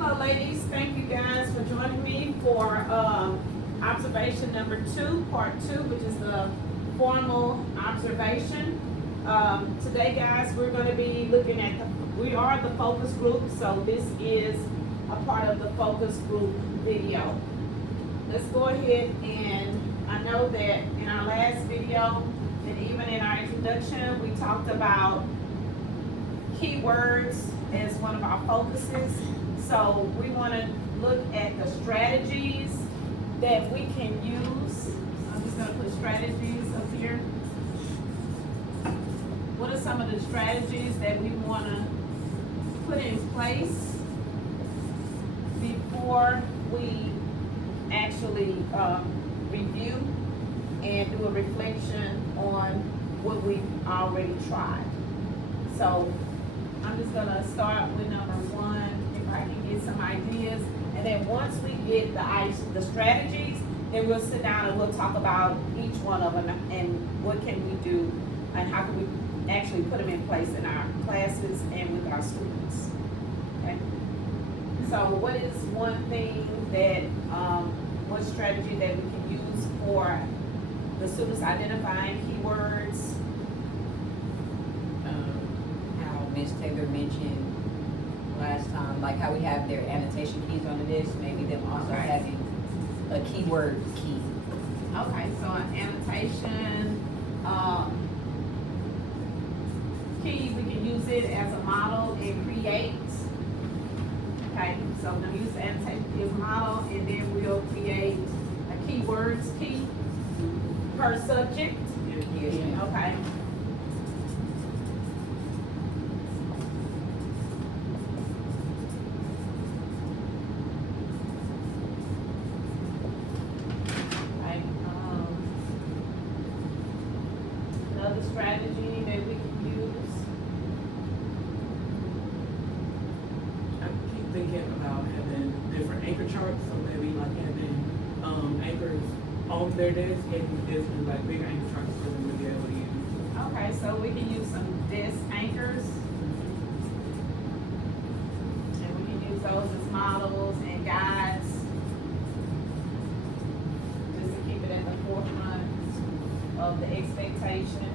Hello, ladies. Thank you guys for joining me for observation number 2, part 2, which is the formal observation. Today, guys, we're going to be looking at we are the focus group, so this is a part of the focus group video. Let's go ahead, and I know that in our last video and even in our introduction, we talked about keywords as one of our focuses. So we want to look at the strategies that we can use. I'm just going to put strategies up here. What are some of the strategies that we want to put in place before we actually review and do a reflection on what we've already tried? So I'm just going to start with number 1. I can get some ideas, and then once we get the strategies, then we'll sit down and we'll talk about each one of them and what can we do and how can we actually put them in place in our classes and with our students. Okay. So what is one thing that what strategy that we can use for the students identifying keywords? How Ms. Taylor mentioned last time, like how we have their annotation keys on the disc, maybe them also Right. having a keyword key. Okay, so an annotation key, we can use it as a model and create. Okay, so I'm gonna use the annotation key as a model, and then we'll create a keywords key per subject. Yes, ma'am. Okay. Okay, another strategy that we can use. I keep thinking about having different anchor charts, so maybe like having anchors on their desk and different like big anchor charts for them to be able to use. Okay, so we can use some disc anchors. And we can use those as models and guides. Just to keep it at the forefront of the expectation.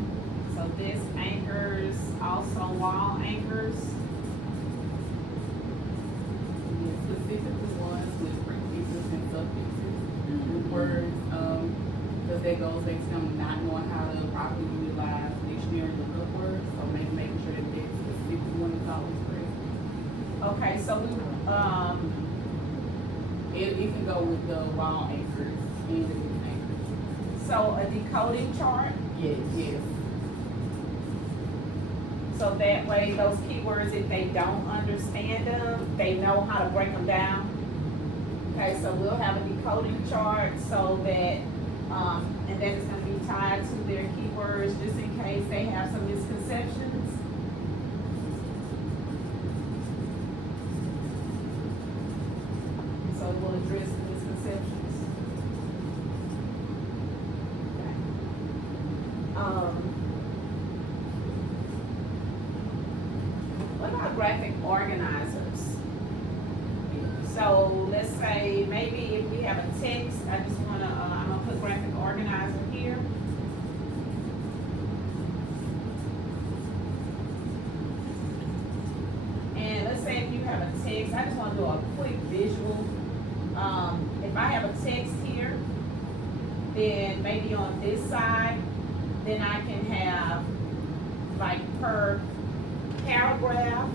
So disc anchors, also wall anchors. Specifically ones with prefixes and suffixes with words, because that goes back to them not knowing how to properly utilize dictionary lookup words, so maybe making sure that that specific one is always correct. Okay, so we, It can go with the wall anchors and the disc anchors. so a decoding chart. Yes. Yes. So that way, those keywords, if they don't understand them, they know how to break them down. Okay, so we'll have a decoding chart so that, and then it's gonna be tied to their keywords just in case they have some misconceptions. So we'll address the misconceptions. Okay. What about graphic organizers? So let's say maybe if we have a text, I just wanna, I'm gonna put graphic organizer here. And let's say if you have a text, I just wanna do a quick visual. If I have a text here, then maybe on this side, then I can have like per paragraph,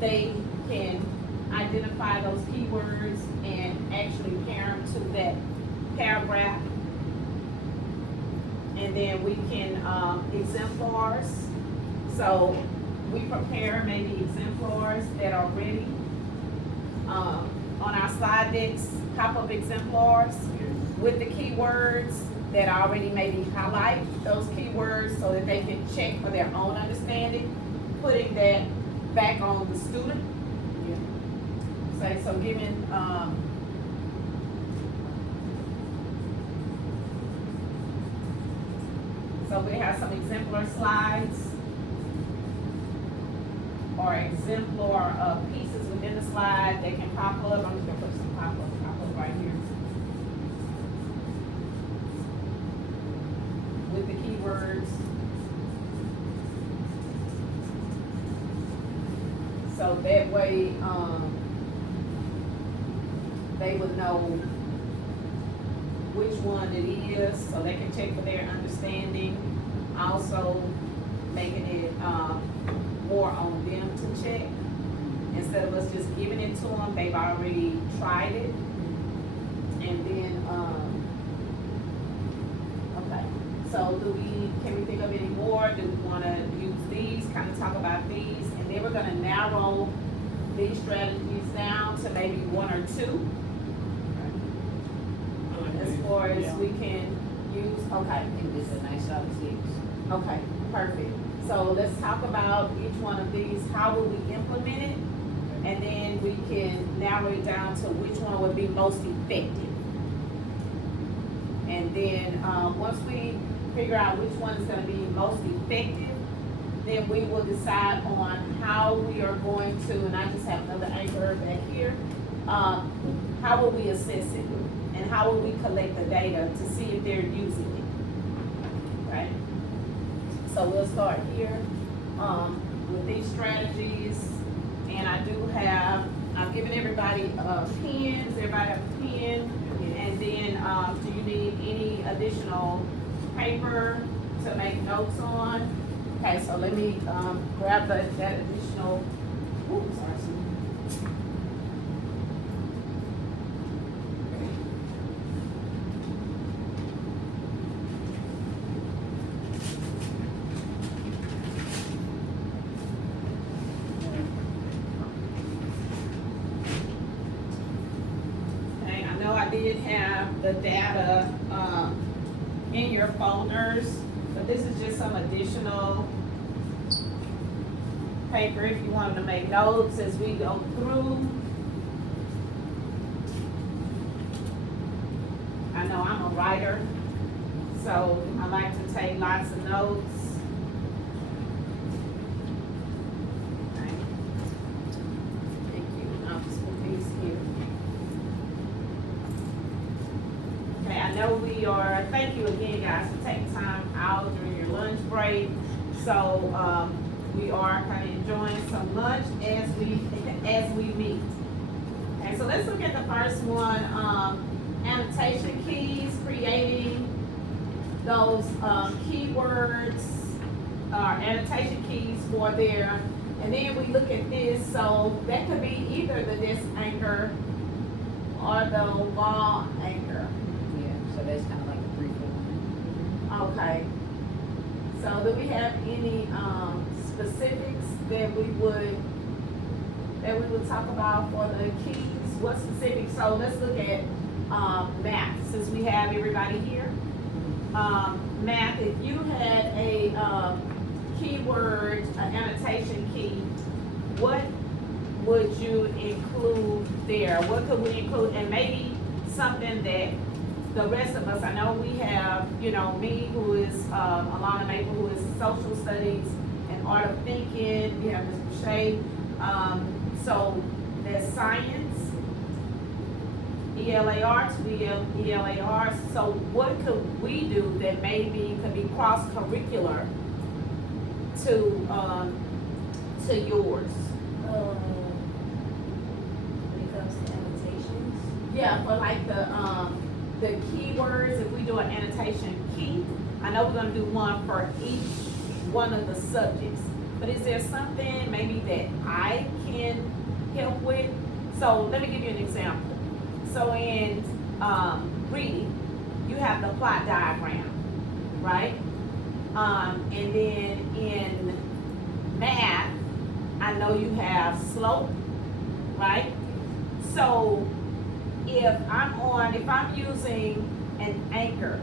they can identify those keywords and actually pair them to that paragraph. And then we can, exemplars. So we prepare maybe exemplars that are ready. On our slide decks, pop-up exemplars with the keywords that already maybe highlight those keywords so that they can check for their own understanding, putting that back on the student. So giving, so we have some exemplar slides or exemplar pieces within the slide, they can pop up. I'm just gonna put some pop up right here. With the keywords. So that way, they would know which one it is, so they can check for their understanding. Also, making it, more on them to check. Instead of us just giving it to them, they've already tried it. And then, okay, so can we think of any more? Do we wanna use these, kind of talk about these? And then we're gonna narrow these strategies down to maybe one or two, as far as Yeah. we can use, okay. I think this is a nice solid 6. Okay, perfect. So let's talk about each one of these, how will we implement it? And then we can narrow it down to which one would be most effective. And then, once we figure out which one is gonna be most effective, then we will decide on how we are going to, and I just have another anchor back here. How will we assess it? And how will we collect the data to see if they're using it? Right? So we'll start here, with these strategies, and I do have, I've given everybody, pens, everybody have a pen, and then, do you need any additional paper to make notes on? Okay, so let me, grab that additional, oops, sorry. Okay, I know I did have the data, in your folders, but this is just some additional paper if you wanted to make notes as we go through. I know I'm a writer, so I like to take lots of notes. Okay. Thank you. I'll just put these here. Okay, I know we are, thank you again, guys, for taking time out during your lunch break. So, we are kind of enjoying some lunch as we meet. Okay, so let's look at the first one, annotation keys, creating those, keywords, annotation keys for there. And then we look at this, so that could be either the desk anchor or the wall anchor. Yeah, so that's kind of like a 3 for 1. Okay. So do we have any, specifics that we would talk about for the keys? What specifics? So let's look at, math, since we have everybody here. Math, if you had a, keyword, an annotation key, what would you include there? What could we include? And maybe something that the rest of us, I know we have, me who is, Alana Maple, who is social studies and art of thinking. We have Ms. Boucher. So there's science, ELAR to ELAR. So what could we do that maybe could be cross-curricular to yours? When it comes to annotations, Yeah, for like the keywords, if we do an annotation key, I know we're gonna do one for each one of the subjects. But is there something maybe that I can help with? So let me give you an example. So in reading, you have the plot diagram, right? And then in math, I know you have slope, right? So if I'm using an anchor,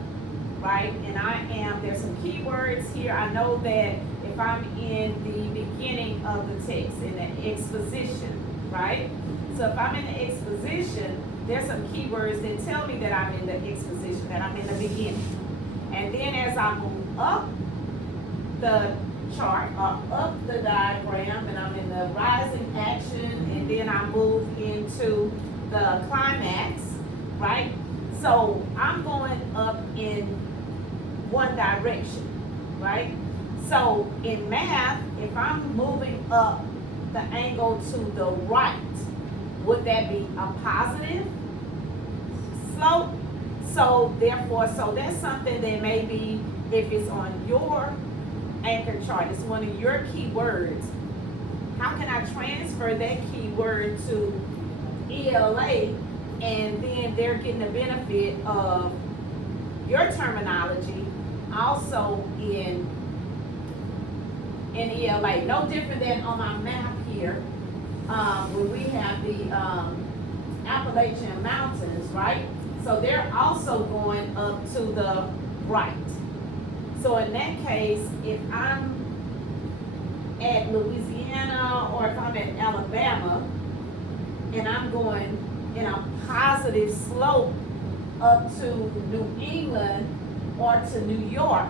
right? And there's some keywords here. I know that if I'm in the beginning of the text, in the exposition, right? So if I'm in the exposition, there's some keywords that tell me that I'm in the exposition, that I'm in the beginning. And then as I move up the chart or up the diagram, and I'm in the rising action, and then I move into the climax, right? So I'm going up in one direction, right? So in math, if I'm moving up the angle to the right, would that be a positive slope? So therefore, so that's something that maybe if it's on your anchor chart, it's one of your keywords, how can I transfer that keyword to ELA, and then they're getting the benefit of your terminology also in ELA. No different than on my map here, where we have the Appalachian Mountains, right? So they're also going up to the right. So in that case, if I'm at Louisiana or if I'm at Alabama and I'm going in a positive slope up to New England or to New York,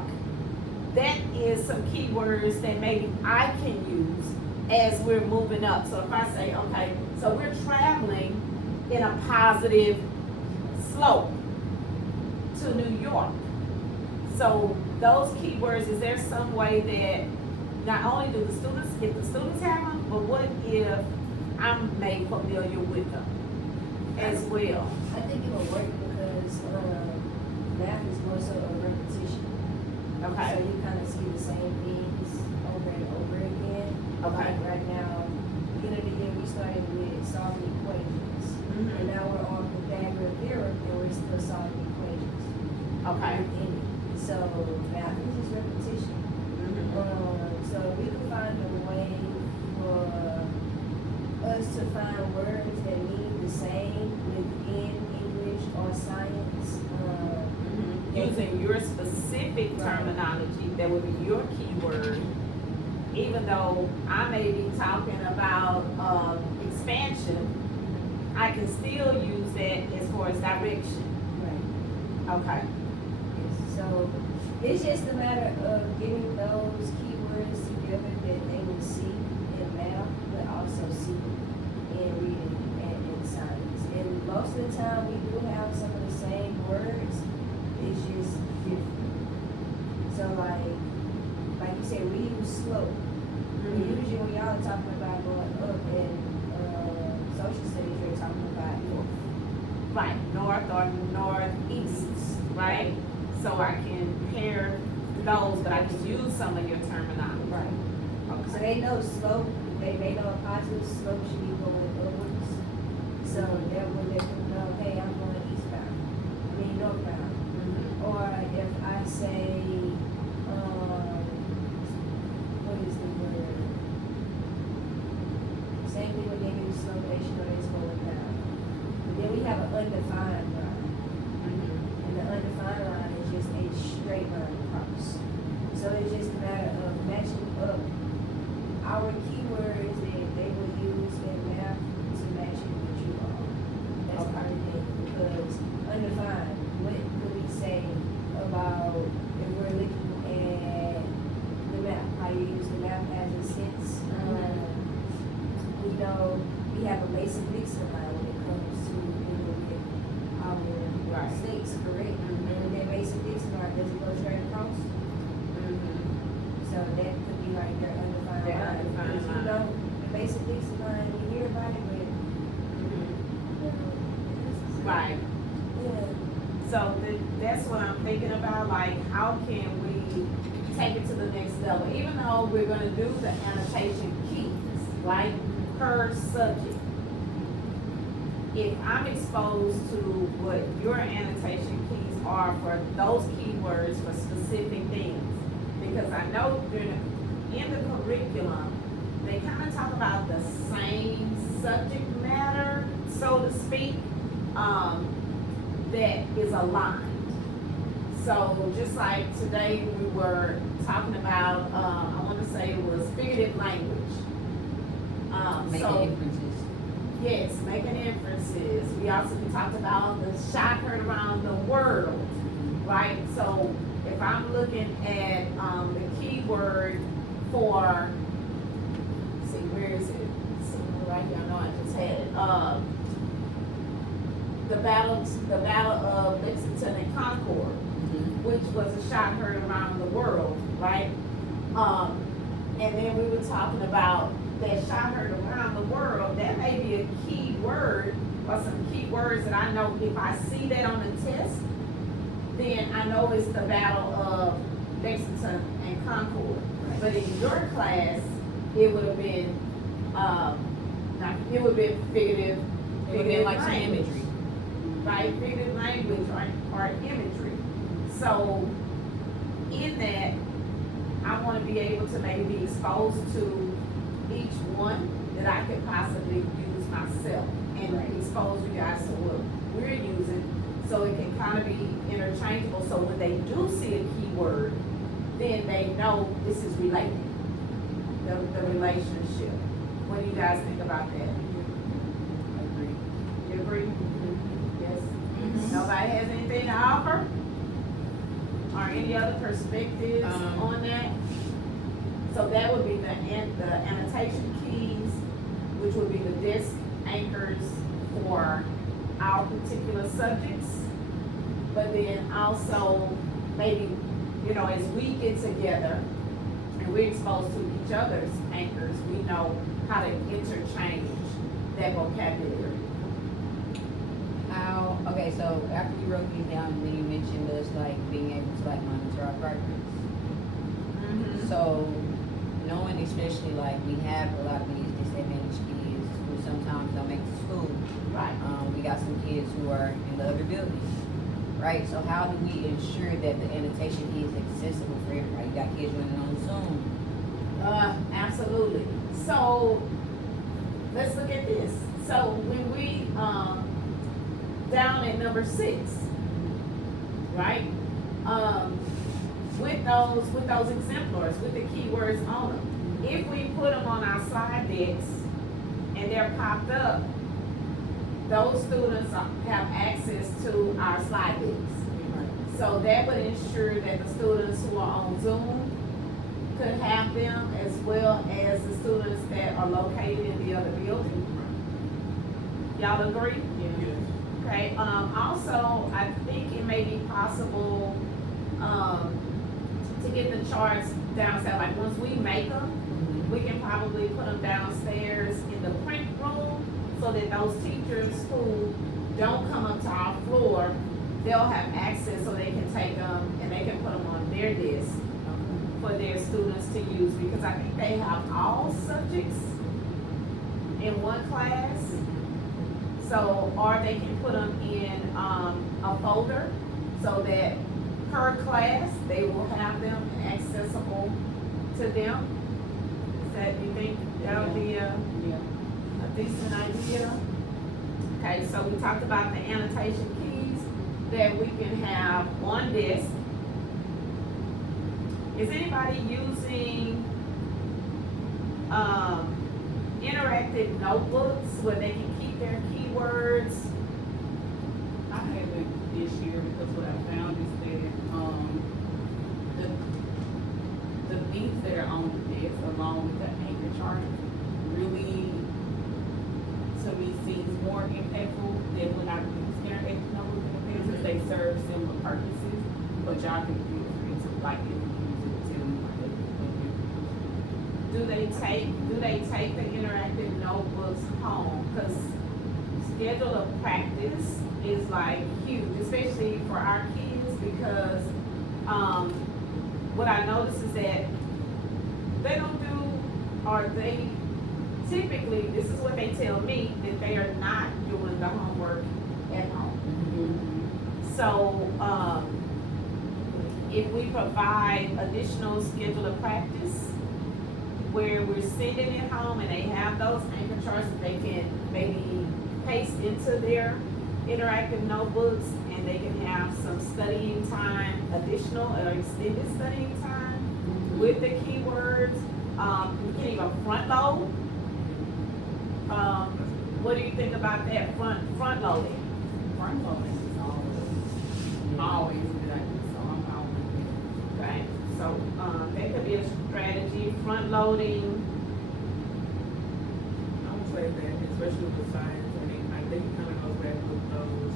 that is some keywords that maybe I can use as we're moving up. So if I say, okay, so we're traveling in a positive slope to New York. So those keywords, is there some way that not only do the students, if the students have them, but what if I'm made familiar with them as well? I think it will work because, math is more so a repetition. Okay, So you kind of see the same things over and over again. okay. Like right now, beginning of the year, we started with solving equations. And now we're on Pythagorean theorem and we're still solving equations. Okay. Within it. So math is just repetition. So we can find a way for us to find words that mean the same within English or science. Using your specific terminology, that would be your keyword, even though I may be talking about expansion, I can still use that as far as direction. Right. Okay. Yes. So it's just a matter of getting those keywords together that they will see in math, but also see in reading and in science. And most of the time, we do have some of the same words. It's just different. So like you said, we use slope. Usually when y'all are talking about going up in social studies, you're talking about north. Right, north or northeast, right? So I can pair those, but I can use some of your terminology. Right. So Okay. they know slope, they know a positive slope should be going upwards. So that will let them know, hey, I'm going eastbound, northbound. Or if I say, what is the word? Same thing when they do slope, they should know it's going down. But then we have an undefined line. And the undefined line is just a straight line across. So it's just a matter of matching up our keywords that they will use in math to match it with you all. That's part of it, because undefined, what could we say about if we're looking at the map, how you use the map as a sense? We know we have a basic mixing line when it comes to dealing with our states, correct? And that basic mixing line, does it go straight across? So that could be like their undefined Their line. undefined Because line. you know, the basic mixing line, you hear about it, but, Right. yeah. So that's what I'm thinking about, like, how can we take it to the next level? Even though we're gonna do the annotation keys, right, per subject. If I'm exposed to what your annotation keys are for those keywords for specific things, because I know in the curriculum, they kind of talk about the same subject matter, so to speak, that is aligned. So just like today, we were talking about, I want to say it was figurative language. Making So, inferences. yes, making inferences. We also talked about the shot heard around the world, right? So if I'm looking at the keyword for, see, where is it? See, right here, I know I just had it, the battle of Lexington and Concord, which was a shot heard around the world, right? And then we were talking about that shot heard around the world, that may be a key word, or some key words that I know if I see that on the test, then I know it's the battle of Lexington and Concord. Right. But in your class, it would have been, it would have been figurative. It would be like some language, imagery. right? Figurative language or imagery. So in that, I want to be able to maybe be exposed to each one that I could possibly use myself and expose you guys to what we're using, so it can kind of be interchangeable. So when they do see a keyword, then they know this is related, the relationship. What do you guys think about that? Agree. You agree? Yes. Mhm. Nobody has anything to offer? Or any other perspectives on that? So that would be the annotation keys, which would be the disc anchors for our particular subjects. But then also, maybe, you know, as we get together and we're exposed to each other's anchors, we know how to interchange that vocabulary. Okay, so after you wrote these down, then you mentioned us like being able to like monitor our progress. So knowing especially like we have a lot of these disadvantaged kids who sometimes don't make it to school. Right. We got some kids who are in the other buildings, right? So how do we ensure that the annotation key is accessible for everybody? You got kids running on Zoom. Absolutely. So, let's look at this. So, when we, down at number 6, right? With those exemplars, with the keywords on them, if we put them on our slide decks and they're popped up, those students have access to our slide decks. So that would ensure that the students who are on Zoom could have them, as well as the students that are located in the other building. Y'all agree? Yes. Okay, also, I think it may be possible, to get the charts downstairs, like once we make them, we can probably put them downstairs in the print room, so that those teachers who don't come up to our floor, they'll have access, so they can take them and they can put them on their desk for their students to use, because I think they have all subjects in one class. So, or they can put them in, a folder, so that per class, they will have them accessible to them. Is that, you think that would be a decent idea? Okay, so we talked about the annotation keys that we can have on desk. Is anybody using, interactive notebooks where they can keep their keywords? I haven't this year, because what I found is that, the things that are on the desk along with the anchor chart really, to me, seems more impactful than when I use interactive notebooks in the past, because they serve similar purposes, but y'all can feel free to, like, if you use it, tell me like that. Do they take the interactive notebooks home? Because schedule of practice is like huge, especially for our kids, because, what I notice is that they don't do, or they typically, this is what they tell me, that they are not doing the homework at home. So, if we provide additional schedule of practice, where we're sending it home and they have those anchor charts that they can maybe paste into their interactive notebooks, and they can have some studying time, additional or extended studying time with the keywords. You can even front load. What do you think about that, front loading? Front loading is always a good idea, so I'm always. Okay, So, that could be a strategy, front loading. I would say that, especially with science, I think it kind of goes back with those,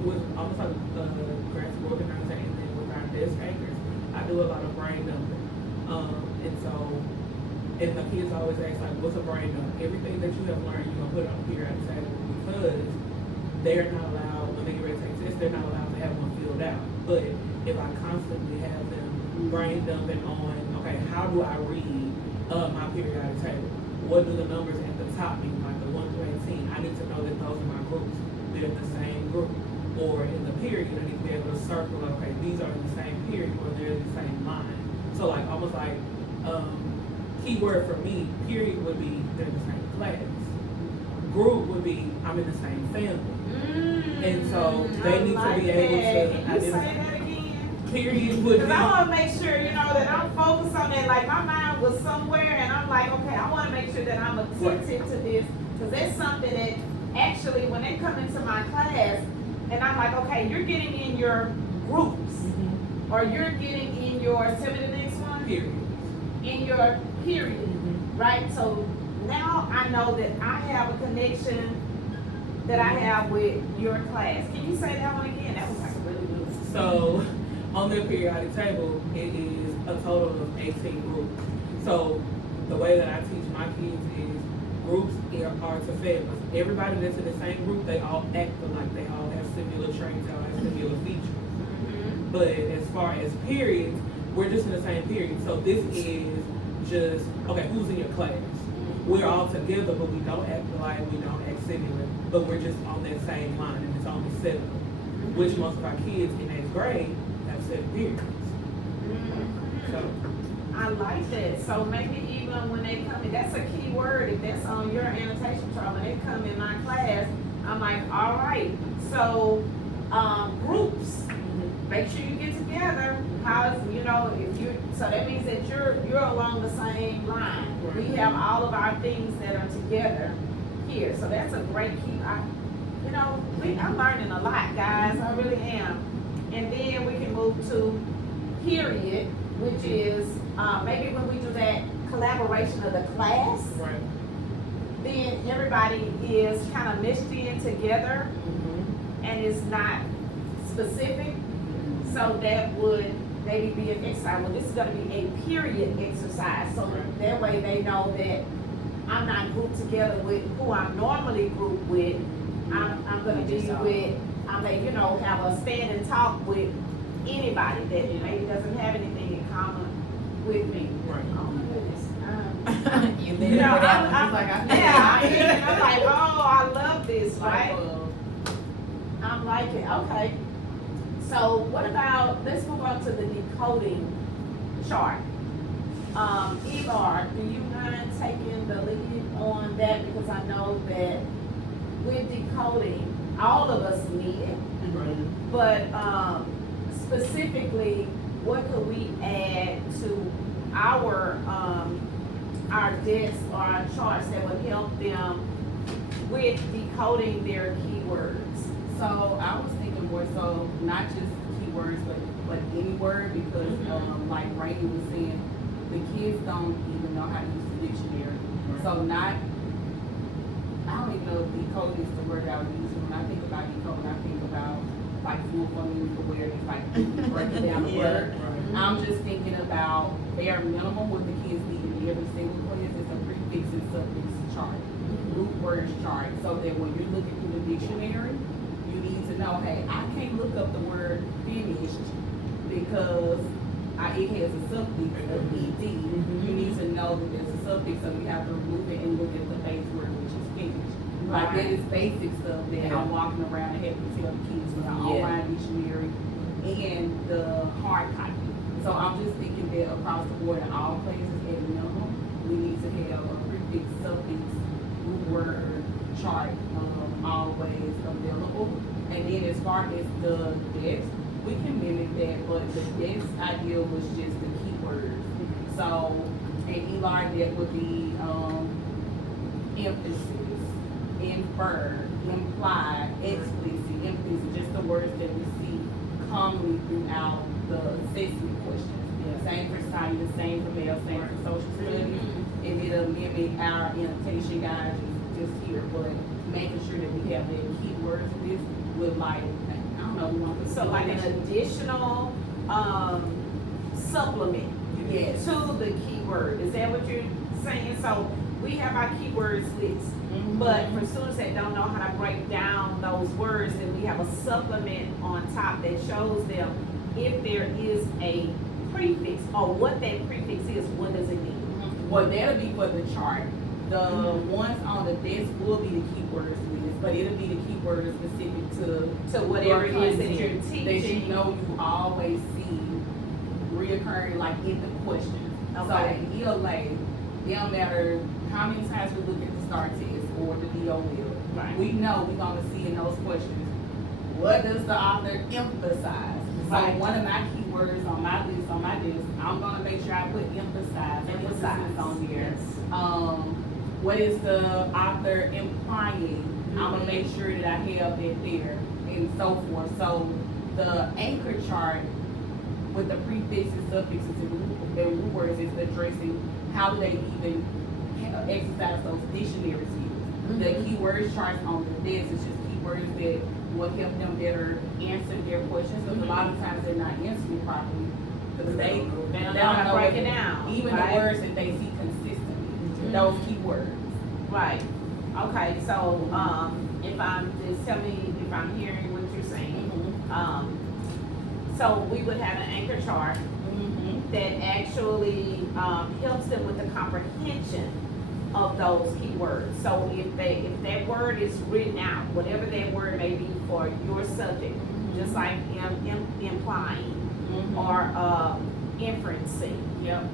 with almost like graphic organizing, and then with our desk anchors, I do a lot of brain dumping. And so, and the kids always ask like, what's a brain dump? Everything that you have learned, you're gonna put it on here at the table, because they're not allowed, when they get ready to take tests, they're not allowed to have one filled out. But if I constantly have them brain dumping on, okay, how do I read my periodic table? What do the numbers at the top mean, like the 1 through 18? I need to know that those are my groups. They're in the same group. Or in the period, I need to be able to circle, okay, these are in the same period, or they're in the same line. So like, almost like, keyword for me, period would be, they're in the same class. Group would be, I'm in the same family. And so they need to be able to Can you say identify. that again? Period would Cause be. I wanna make sure, that I'm focused on that, like my mind was somewhere and I'm like, okay, I wanna make sure that I'm attentive to this. Cause that's something that actually, when they come into my class, and I'm like, okay, you're getting in your groups, or you're getting in your, tell me the next one, Period. in your period, right? So now I know that I have a connection that I have with your class. Can you say that one again? That was like really good. So, on their periodic table, it is a total of 18 groups. So, the way that I teach my kids is groups are to family. Everybody that's in the same group, they all act alike. They all have similar traits, they all have similar features. But as far as periods, we're just in the same period. So this is just, okay, who's in your class? We're all together, but we don't act alike, we don't act similar, but we're just on that same line, and it's only 7 of them, which most of our kids in 8th grade have 7 periods. So, I like that. So maybe even when they come in, that's a key word. If that's on your annotation chart, when they come in my class, I'm like, all right. So groups, make sure you get together. How's if you so that means that you're along the same line. We have all of our things that are together here. So that's a great key. I'm learning a lot, guys. I really am. And then we can move to period, which is maybe when we do that collaboration of the class, right. then everybody is kind of meshed in together and it's not specific. So that would maybe be an exercise. Well, this is going to be a period exercise. So that way they know that I'm not grouped together with who I'm normally grouped with. I'm going to be with, I may, have a stand and talk with anybody that maybe doesn't have anything in common with me. Right. Oh my goodness. You live with that one. I'm like, oh, I love this, right? I'm like it. Okay. So what about, let's move on to the decoding chart. Evar, do you mind taking the lead on that? Because I know that with decoding, all of us need it. But specifically, what could we add to our desks or our charts that would help them with decoding their keywords? So I was thinking more so not just keywords, but any word, because like Rainy was saying, the kids don't even know how to use the dictionary. So I don't even know if decode is the word I would use. When I think about decode, I think about like full phonemic awareness, like breaking down the word. I'm just thinking about bare minimum what the kids need in every single class is a prefix and suffix chart, root words chart, so that when you're looking through the dictionary, you need to know, hey, I can't look up the word finished because it has a suffix of ed. You need to know that there's a suffix, so you have to remove it and look at the base word, which is finished. Like that is basic stuff that I'm walking around and having to tell the kids with our online dictionary and the hard copy. So I'm just thinking that across the board in all places at minimum, we need to have a prefix, suffix, root word chart always available. And then as far as the desk, we can mimic that, but the desk idea was just the keywords. So in Eli, that would be emphasis, infer, imply, explicit, implicit, just the words that we see commonly throughout the assessment questions. Same for science, the same for math, same for social studies. And it'll mimic our annotation guide just here, but making sure that we have the keywords of this with like, I don't know, we want to. So like an additional, supplement Yes. to the keyword, is that what you're saying? So we have our keywords list, but for students that don't know how to break down those words, then we have a supplement on top that shows them if there is a prefix or what that prefix is, what does it mean? Well, that'll be for the chart. The ones on the desk will be the keywords list, but it'll be the keywords specific to Whatever it your is that you're content that you teaching. know you always see reoccurring like in the questions. Okay. So ELA, it don't matter how many times we look at the STAR test or the DO will. Right. We know we're gonna see in those questions, what does the author emphasize? Right. So one of my keywords on my list, on my desk, I'm gonna make sure I put emphasize on there. What is the author implying? I'm gonna make sure that I have that there and so forth. So the anchor chart with the prefixes, suffixes, and root words is addressing how do they even exercise those dictionary skills. The keywords charts on the desk is just keywords that will help them better answer their questions. Because a lot of times they're not answering properly. Because they don't know how to break it down, Even right? the words that they see consistently, those keywords. Right, okay, so, if I'm, just tell me if I'm hearing what you're saying. So we would have an anchor chart that actually, helps them with the comprehension of those keywords. So if that word is written out, whatever that word may be for your subject, just like implying or, inferencing. Yep.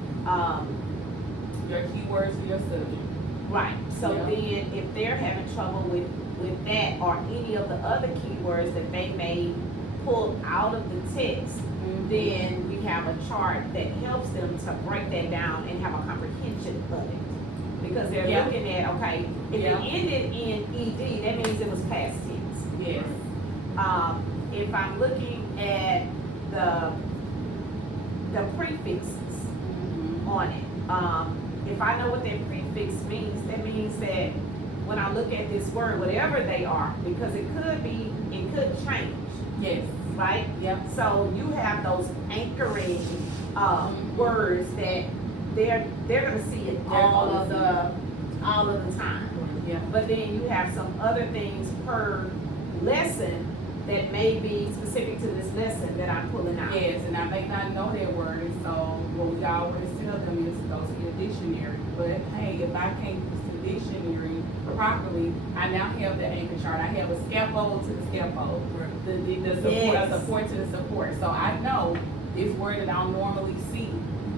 Your keywords for your subject. Right, so Yeah. then if they're having trouble with that or any of the other keywords that they may pull out of the text, then we have a chart that helps them to break that down and have a comprehension of it. Because they're Yeah. looking at, okay, if Yeah. it ended in ED, that means it was past tense. Yes. If I'm looking at the prefixes on it, if I know what that prefix means, that means that when I look at this word, whatever they are, because it could change, Yes. right? Yep. So you have those anchoring, words that they're gonna see it all of the time. Yeah. But then you have some other things per lesson that may be specific to this lesson that I'm pulling out. Yes, and I may not know that word, so what we always tell them is go to your dictionary. But hey, if I can't use the dictionary properly, I now have the anchor chart. I have a scaffold to the scaffold, the support, Yes. a support to the support. So I know this word that I'll normally see.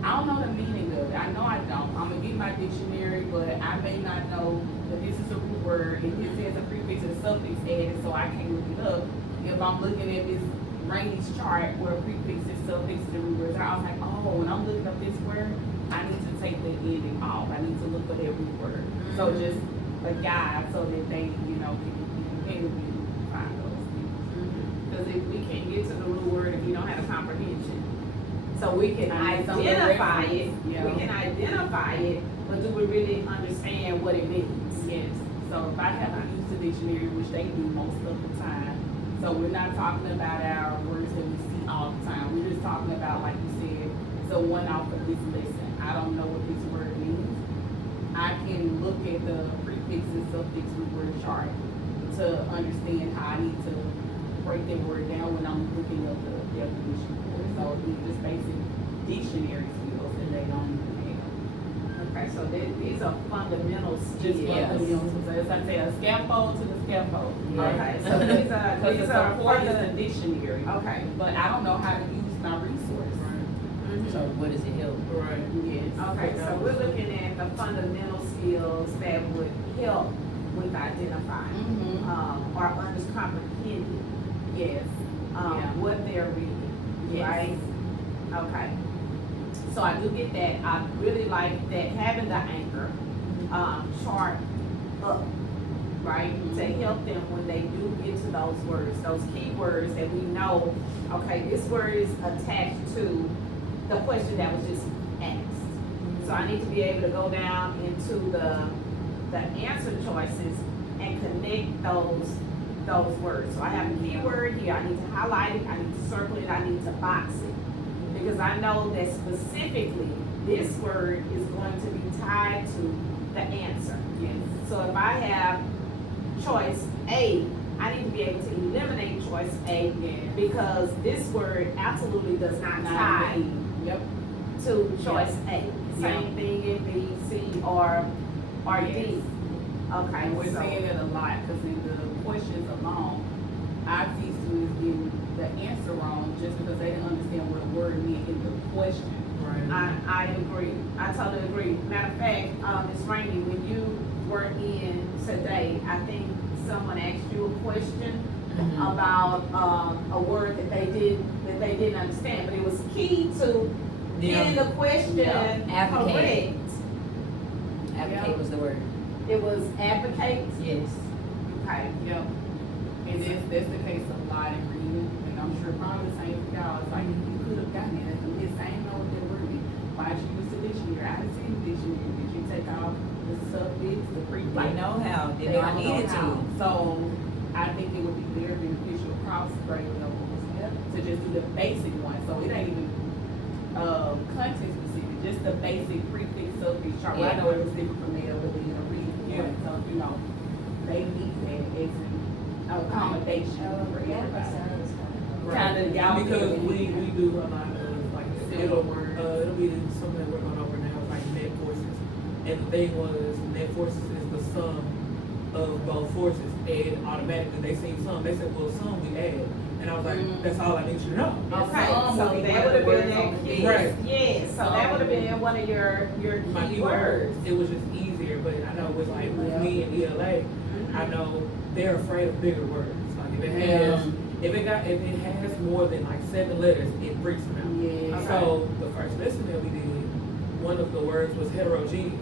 I don't know the meaning of it. I know I don't. I'm gonna get my dictionary, but I may not know that this is a root word. If it says a prefix and suffix added, so I can't look it up. If I'm looking at this Rainey's chart where prefixes, suffixes, and root words, I was like, oh, when I'm looking up this word, I need to take the ending off. I need to look for that root word. So just a guide so that they, can find those things. Because if we can't get to the root word if you don't have a comprehension. So we can I need some identify it, reference, yeah. we can identify it, but do we really understand what it means? Yes. So if I have to use the dictionary, which they do most of the time, so we're not talking about our words that we see all the time. We're just talking about, like you said, it's a one-off for this lesson. I don't know what this word means. I can look at the prefix and suffix root word chart to understand how I need to break that word down when I'm looking up the definition for it. So it's just basic dictionary skills that they don't even have. Okay, so these are fundamental Just skills. fundamentals. So as I say, a scaffold to the scaffold. Okay, so these are, Because these the are support is funda- the dictionary. okay. But I don't know how to use my resource. Mhm. So what does it help? Right. Yes. Okay, so we're looking at the fundamental skills that would help with identifying, or comprehending, Yes. Yeah. what they're reading, Yes. right? Okay. So I do get that. I really like that having the anchor, chart up, right? To help them when they do get to those words, those key words that we know, okay, this word is attached to the question that was just asked. So I need to be able to go down into the answer choices and connect those words. So I have a keyword here, I need to highlight it, I need to circle it, I need to box it. Because I know that specifically, this word is going to be tied to the answer. Yes. So if I have choice A, I need to be able to eliminate choice A Yes. because this word absolutely does not tie Yep. to choice A. Yeah. Same thing in B, C, or Yes. D. Okay, And we're so- seeing it a lot, because in the questions alone, I see students getting the answer wrong just because they didn't understand what a word meant in the question. Right. I agree. I totally agree. Matter of fact, Ms. Rainey, when you were in today, I think someone asked you a question Mhm. about a word that they didn't understand, but it was key to getting the question Advocate. correct. Advocate was the word. It was advocate. Yes. Okay. Yep. And that's the case a lot in reading, and I'm sure probably the same for y'all. It's like, you could have gotten it, and this ain't know what that word means. Why did you use the dictionary? I didn't see the dictionary. Did you take off the suffix, the prefix? Didn't know how, They didn't know I don't needed how. to. So I think it would be very beneficial across grade levels to just do the basic one. So it ain't even content specific, just the basic prefix, suffix, chart. Well, I know it was different from there, but then a reading one. So you know, they need that as an accommodation for everybody. Kinda, y'all Because feel we it. do a lot of, like, Similar words. it'll be something that we're going over now, like net forces. And the thing was, net forces is the sum of both forces, and automatically they seen sum, they said, well, sum we add. And I was like, that's all I need you to know. Okay, Some so would be that one would of the have been words on that the key. list. Right. Yes, so that would have been one of your My key key words. words, it was just easier, but I know with like, with me and ELA, I know they're afraid of bigger words. Like if it has more than like 7 letters, it freaks them out. Yeah. So the first lesson that we did, one of the words was heterogeneous.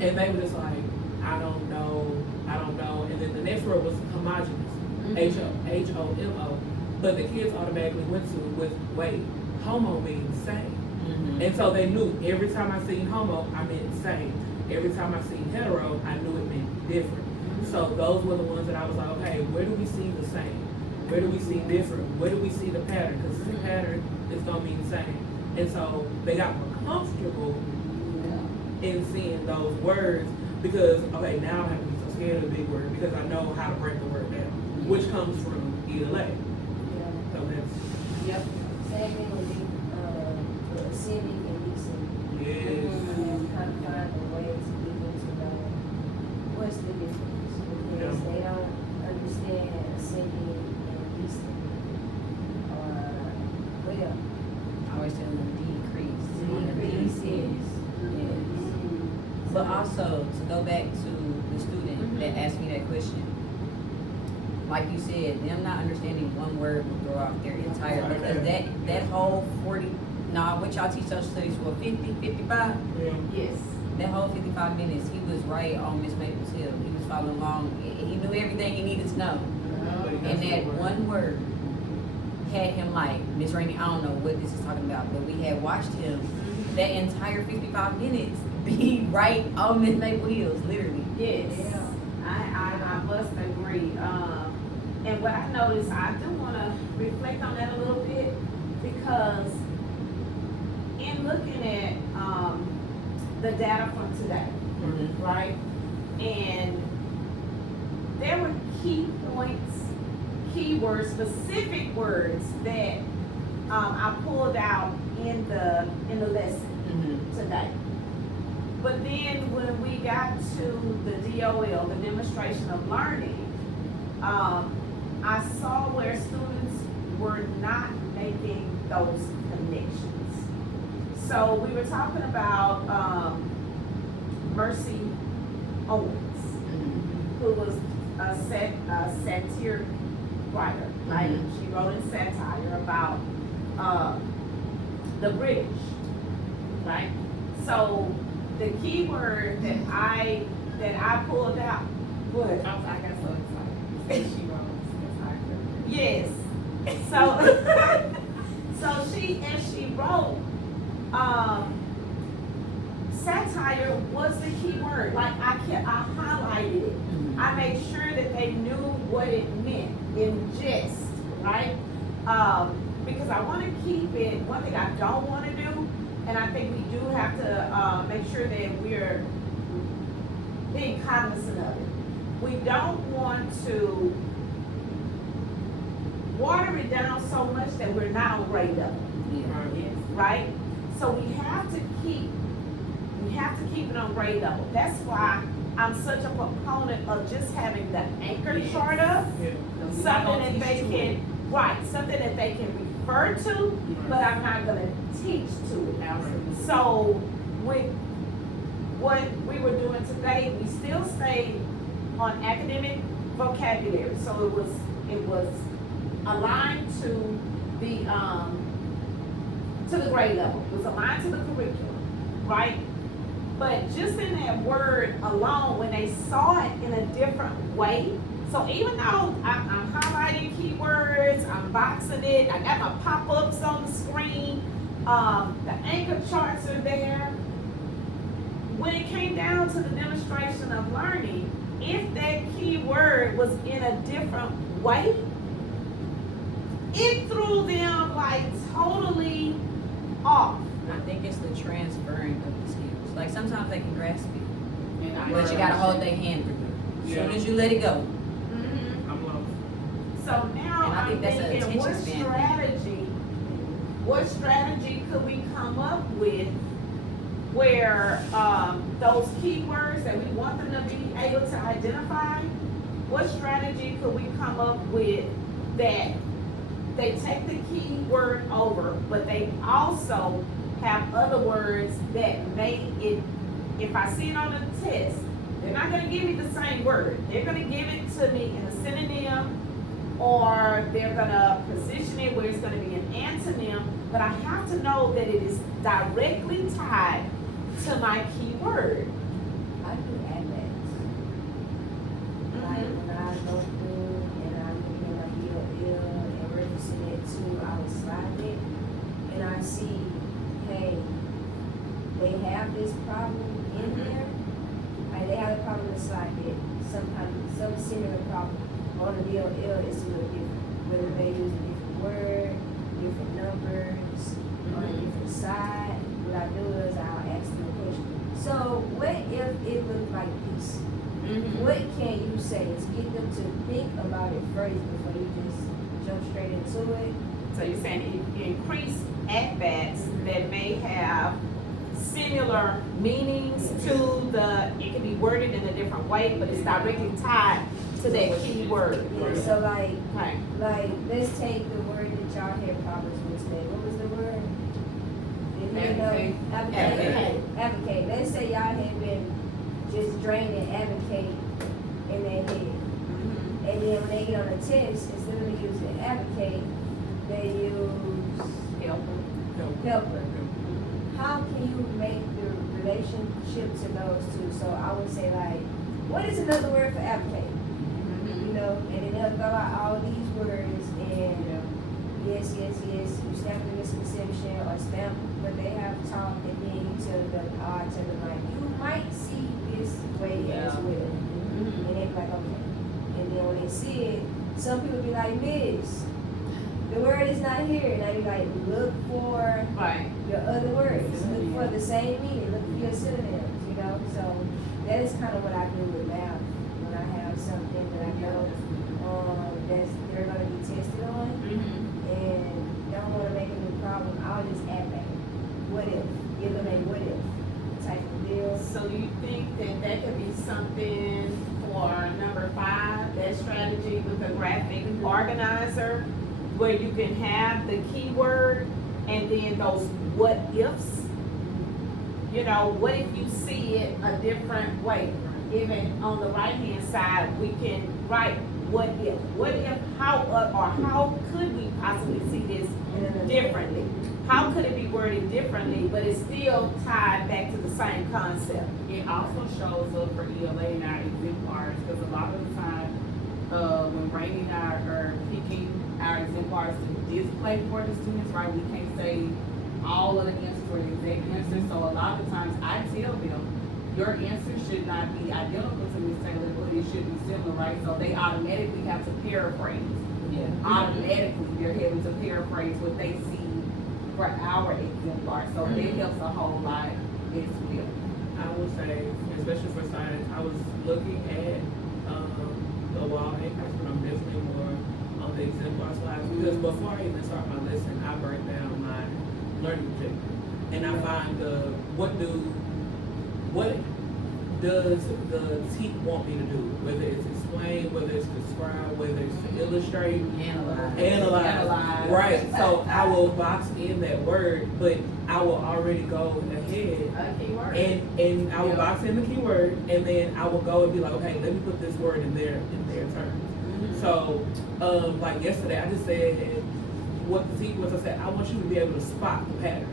And they were just like, I don't know. And then the next word was homogeneous. H-O-M-O. But the kids automatically went to it with, wait, homo means same. Mhm. And so they knew every time I seen homo, I meant same. Every time I seen hetero, I knew it meant different. So those were the ones that I was like, okay, where do we see the same? Where do we see different? Where do we see the pattern? Because the pattern is gonna be the same. And so they got more comfortable in seeing those words because, okay, now I don't have to be so scared of the big word because I know how to break the word down, which comes from ELA. So that's, Yep. Same thing with the ascending and descending. yes. And kind of find a way to get them to know what's the difference. Because they don't understand ascending and descending. Or, well, I always tell them decrease on the Decrease, DCs. Yes. But also, to go back to the student that asked me that question, like you said, them not understanding one word will throw off their entire, because that whole 40, what y'all teach social studies for, 50, 55? Yeah. Yes. That whole 55 minutes, he was right on Miss Maples Hill. He was following along. He knew everything he needed to know. And that one word had him like, Miss Rainey, I don't know what this is talking about, but we had watched him that entire 55 minutes be right on Miss Maple Hills, literally. Yes. Yeah. I must agree. And what I noticed, I do wanna reflect on that a little bit because in looking at, the data from today, Mhm. right? And there were key points, key words, specific words that, I pulled out in the lesson Mhm. today. But then when we got to the DOL, the demonstration of learning, I saw where students were not making those connections. So we were talking about Mercy Owens, Mhm. who was a satire writer, right? Mhm. She wrote in satire about the British, right? So the key word that I pulled out What? I got so excited. She wrote Yes. So, so she wrote, satire was the key word. Like I highlighted it. I made sure that they knew what it meant in jest, right? Because I want to keep it. One thing I don't want to do, and I think we do have to make sure that we're being cognizant of it. We don't want to water it down so much that we're not on grade level, Yes. right? So we have to keep it on grade level. That's why I'm such a proponent of just having the anchor chart up, Yeah. something that they can, right, something that they can refer to, but I'm not gonna teach to it. Absolutely. So with what we were doing today, we still stayed on academic vocabulary. So it was aligned to the grade level. It was aligned to the curriculum, right? But just in that word alone, when they saw it in a different way, so even though I'm highlighting keywords, I'm boxing it, I got my pop-ups on the screen, the anchor charts are there. When it came down to the demonstration of learning, if that keyword was in a different way, it threw them like totally off. I think it's the transferring of the skills. Like sometimes they can grasp it, And I but you gotta hold their hand through it. As soon Yeah. as you let it go, I'm lost. So now And I I'm think that's an thinking, attention span what strategy could we come up with where those keywords that we want them to be able to identify, what strategy could we come up with that they take the keyword over, but they also have other words that make it, if I see it on the test, they're not gonna give me the same word. They're gonna give it to me in a synonym, or they're gonna position it where it's gonna be an antonym, but I have to know that it is directly tied to my keyword. I do adverbs. Like when I go through and I'm looking at ill and referencing it to our slide deck, and I see, hey, they have this problem in there. Like they have a problem in the slide deck. Sometimes some similar problem on the DLL is a little different. Whether they use a different word, different numbers, on a different side. What I do is I'll ask them a question. So what if it looked like this? What can you say to get them to think about it first before you just jump straight into it? So you're saying increase at-bats that may have similar meanings to it can be worded in a different way, but it's directly tied to that key word. Yeah, so like Right. let's take the word that y'all had problems with today. What was the word? Did you know? Advocate. Advocate. Let's say y'all had been just draining advocate in their head. And then when they get on the test, instead of using advocate, they use helper. How can you make the relationship to those two? So I would say like, what is another word for advocate? You know, and then they'll throw out all these words and yes, you stamp the misconception or stamp what they have taught, and then you tell them, like, you might see this way as well. And they be like, okay. And then when they see it, some people be like, Miss, the word is not here. And I be like, look for Right. your other words. Look for the same meaning. Look for your synonyms, you know? So that is kind of what I do with math. When I have something that I know they're going to be tested on and don't want to make a new problem, I'll just add that. What if? Give them a what if type of deal. So do you think that could be something for number 5, that strategy with the graphic organizer, where you can have the keyword and then those what ifs? You know, what if you see it a different way? Even on the right hand side, we can write what if, how could we possibly see this differently? How could it be worded differently, but it's still tied back to the same concept? It also shows up for ELA in our exemplars, because a lot of the time, when Rainey and I are picking our exemplars to display for the students, right, we can't say all of the answers or the exact answers, so a lot of times I tell them, your answer should not be identical to Ms. Taylor, but it should be similar, right? So they automatically have to paraphrase. Yeah. Automatically, they're having to paraphrase what they see for our exemplar, so that helps a whole lot as well. I would say, especially for science, I was looking at the wall anchors, but I'm definitely more on the exemplar slides, because before I even start my lesson, I break down my learning objective, and I find what does the teacher want me to do, whether it's explain, whether it's describe, whether it's to illustrate, analyze. Right, so I will box in that word, but I will already go ahead A keyword. and I will box in the keyword, and then I will go and be like, okay, let me put this word in their terms. So, like yesterday, I just said what the teacher was. I said, I want you to be able to spot the patterns.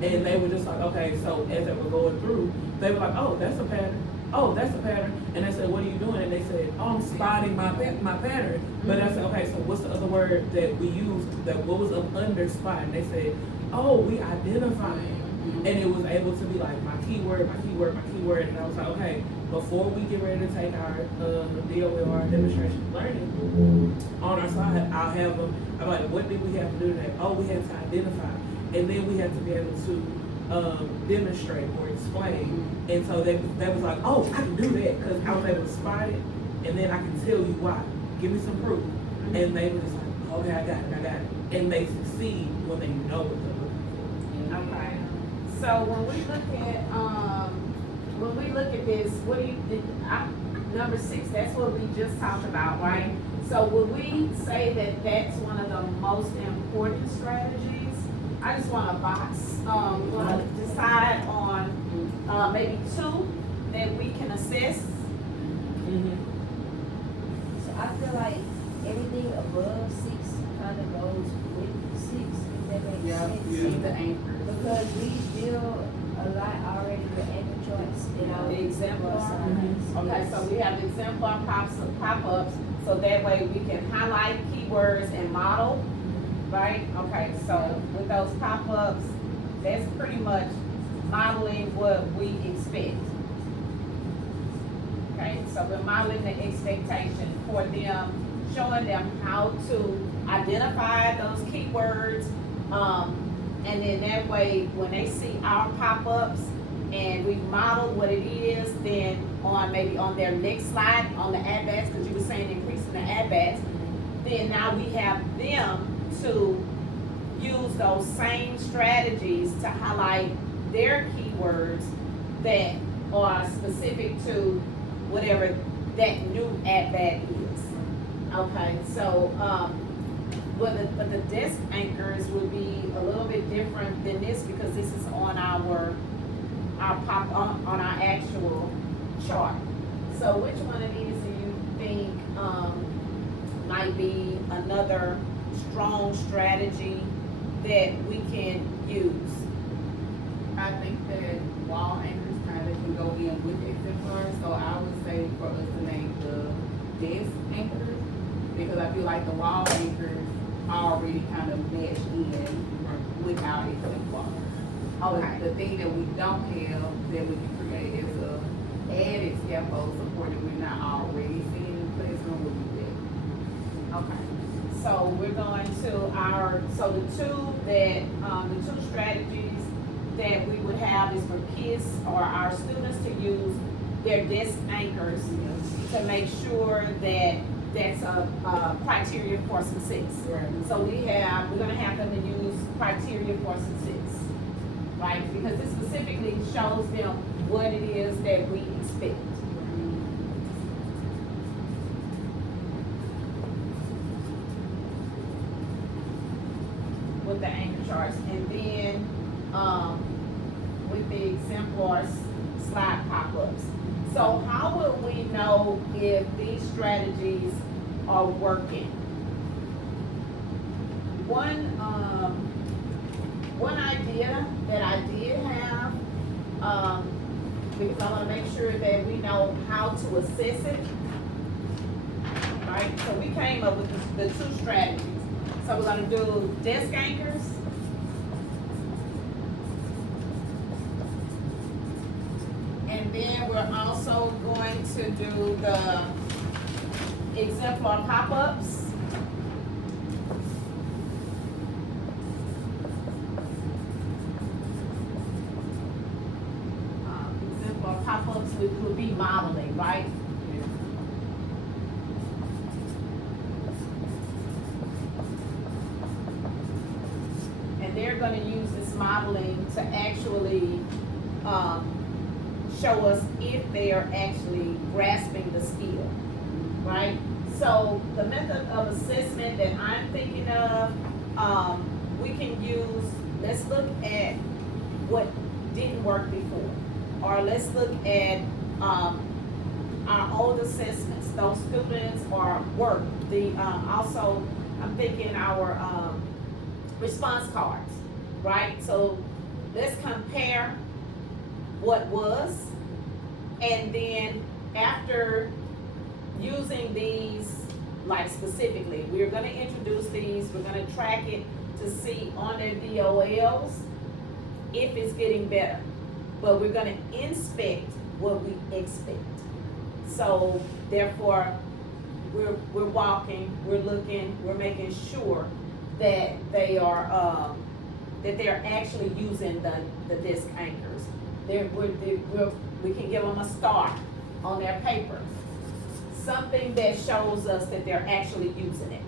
And they were just like, okay, so as they were going through, they were like, oh, that's a pattern. Oh, that's a pattern. And I said, what are you doing? And they said, oh, I'm spotting my pattern. But I said, okay, so what's the other word that we use, what was up under spot? And they said, oh, we identifying. And it was able to be like my keyword. And I was like, okay, before we get ready to take our DOL, our demonstration of learning, on our slide, I'll have them, I'm like, what did we have to do today? Oh, we had to identify. And then we had to be able to demonstrate or explain. And so they was like, oh, I can do that, because I was able to spot it, and then I can tell you why. Give me some proof. And they were just like, okay, I got it. And they succeed when they know what they're looking for. Okay, so when we look at this, what do you, number 6, that's what we just talked about, right? So would we say that that's one of the most important strategies? I just want to decide on, maybe 2 that we can assess. So I feel like everything above 6 kind of goes with 6, if that makes sense. See the anchors. Because we deal a lot already with anchor charts in our The exemplar. signs. Okay, Yes. so we have exemplar pop-ups, so that way we can highlight keywords and model, right? Okay, so with those pop-ups, that's pretty much modeling what we expect. Okay, so we're modeling the expectation for them, showing them how to identify those keywords, and then that way, when they see our pop-ups and we model what it is, then maybe on their next slide, on the at-bats, because you were saying increasing the at-bats, then now we have them to use those same strategies to highlight their keywords that are specific to whatever that new at-bat is. Okay, so, but the desk anchors would be a little bit different than this, because this is on our on our actual chart. So which one of these do you think, might be another strong strategy that we can use? I think that wall anchors kind of can go in with exemplars, so I would say for us to name the desk anchors, because I feel like the wall anchors already kind of mesh in with our exemplars. Okay. The thing that we don't have that we can create is a added scaffold support that we're not already seeing in the classroom would be that. Okay, so we're going to so the two strategies that we would have is for kids or our students to use their desk anchors to make sure that that's a criteria for success. Right. So we're gonna have them to use criteria for success, right? Because it specifically shows them what it is that we expect. With the anchor charts, and then, with the exemplars slide pop-ups. So how will we know if these strategies are working. One idea that I did have, because I wanna make sure that we know how to assess it. Right, so we came up with the two strategies. So we're gonna do desk anchors. And then we're also going to do the exemplar pop-ups. Exemplar pop-ups would be modeling, right? And they're gonna use this modeling to actually, show us if they are actually grasping the skill, right? So the method of assessment that I'm thinking of, we can use, let's look at what didn't work before. Or let's look at, our old assessments, those students or work, also, I'm thinking our, response cards, right? So let's compare what was, and then after using these, like specifically, we're gonna introduce these, we're gonna track it to see on their DOLs if it's getting better. But we're gonna inspect what we expect. So therefore, we're walking, we're looking, we're making sure that they are, that they're actually using the disc anchors. We can give them a star on their paper. Something that shows us that they're actually using it.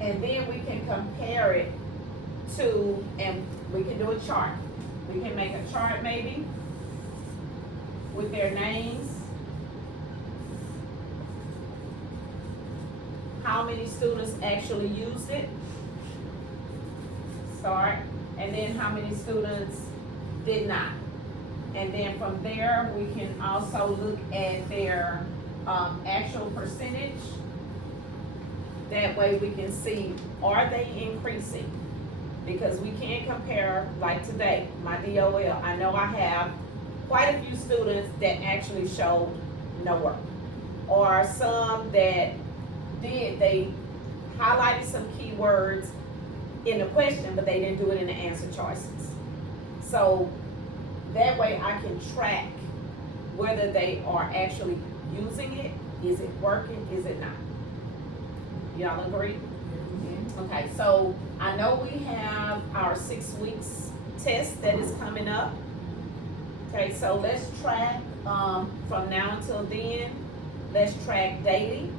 And then we can compare it to, and we can do a chart. We can make a chart maybe with their names. How many students actually used it? Start. And then how many students did not? And then from there, we can also look at their actual percentage. That way we can see, are they increasing? Because we can't compare, like today, my DOL, I know I have quite a few students that actually showed no work. Or some that did, they highlighted some keywords in the question, but they didn't do it in the answer choices. So that way I can track whether they are actually using it. Is it working? Is it not? Y'all agree? Okay, so I know we have our 6 weeks test that is coming up. Okay, so let's track from now until then. Let's track daily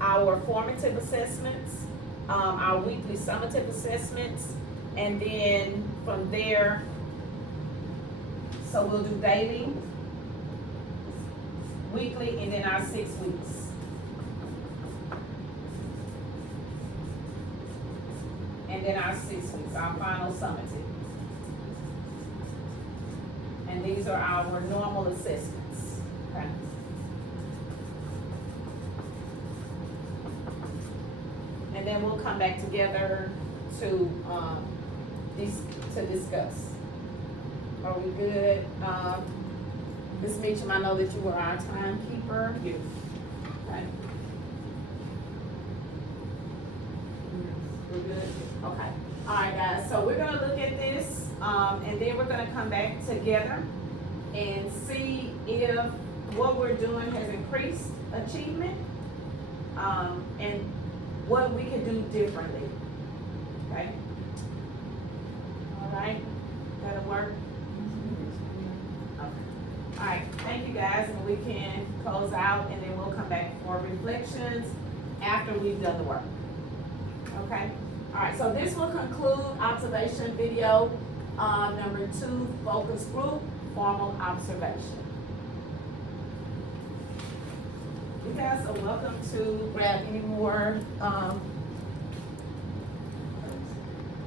our formative assessments, our weekly summative assessments, and then from there, so we'll do daily, weekly, and then our 6 weeks. And then our 6 weeks, our final summative. And these are our normal assessments, okay? And then we'll come back together to discuss. Are we good? Ms. Meacham, I know that you were our timekeeper. Yes. Okay. We're good? Okay. All right, guys, so we're gonna look at this, and then we're gonna come back together and see if what we're doing has increased achievement, and what we can do differently, okay? All right, that'll work? Okay. All right, thank you guys, and we can close out, and then we'll come back for reflections after we've done the work, okay? All right, so this will conclude observation video, number 2, focus group, formal observation. You guys are welcome to grab any more